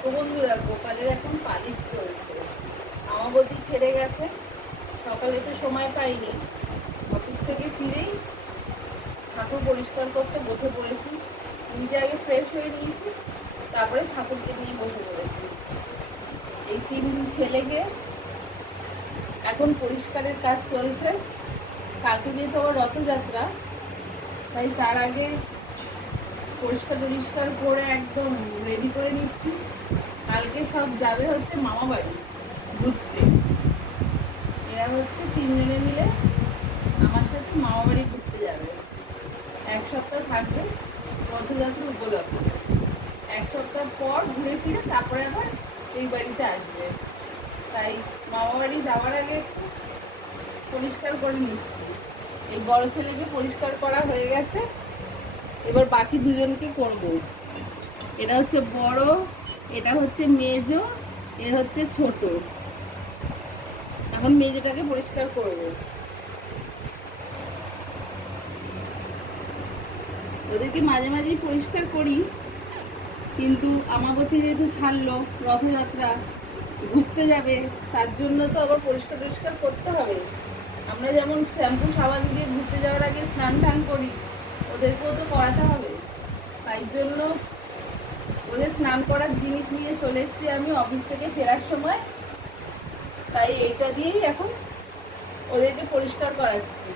দেখো বন্ধুরা, গোপালের এখন পালিশ চলছে। আমাবতী ছেড়ে গেছে, সকালে তো সময় পাইনি, অফিস থেকে ফিরেই ঠাকুর পরিষ্কার করতে বসে পড়েছি। নিজে আগে ফ্রেশ হয়ে নিয়েছি, তারপরে ঠাকুরকে নিয়ে বসে পড়েছি। এই 3 ছেলেকে এখন পরিষ্কারের কাজ চলছে। কালকে যেহেতু আবার রথযাত্রা, তাই তার আগে পরিষ্কার টরিষ্কার করে একদম রেডি করে নিচ্ছি। কালকে সব যাবে হচ্ছে মামা বাড়ি ঘুরতে। এরা হচ্ছে 3 জনে মিলে আমার সাথে মামা বাড়ি ঘুরতে যাবে। 1 সপ্তাহ থাকবে রথযাত্রা উপলক্ষে। 1 সপ্তাহ পর ঘুরে ফিরে তারপরে আবার এই বাড়িতে আসবে। তাই মামা বাড়ি যাওয়ার আগে একটু পরিষ্কার করে নিচ্ছি। এই বড় ছেলেকে পরিষ্কার করা হয়ে গেছে, এবার বাকি দুজনকে করব। এটা হচ্ছে বড়, এটা হচ্ছে মেজো, এ হচ্ছে ছোট। এখন মেজোটাকে পরিষ্কার করব। ওদেরকে মাঝে মাঝেই পরিষ্কার করি, কিন্তু আমাবতী যেহেতু ছাড়লো, রথযাত্রা ঘুরতে যাবে, তার জন্য তো আবার পরিষ্কার টরিষ্কার করতে হবে। আমরা যেমন শ্যাম্পু সাবান দিয়ে ঘুরতে যাওয়ার আগে স্নান টান করি, ওদেরকেও তো করাতে হবে। তাই জন্য ওদের স্নান করার জিনিস নিয়ে চলে এসেছি আমি অফিস থেকে ফেরার সময়। তাই এইটা দিয়েই এখন ওদেরকে পরিষ্কার করাচ্ছি।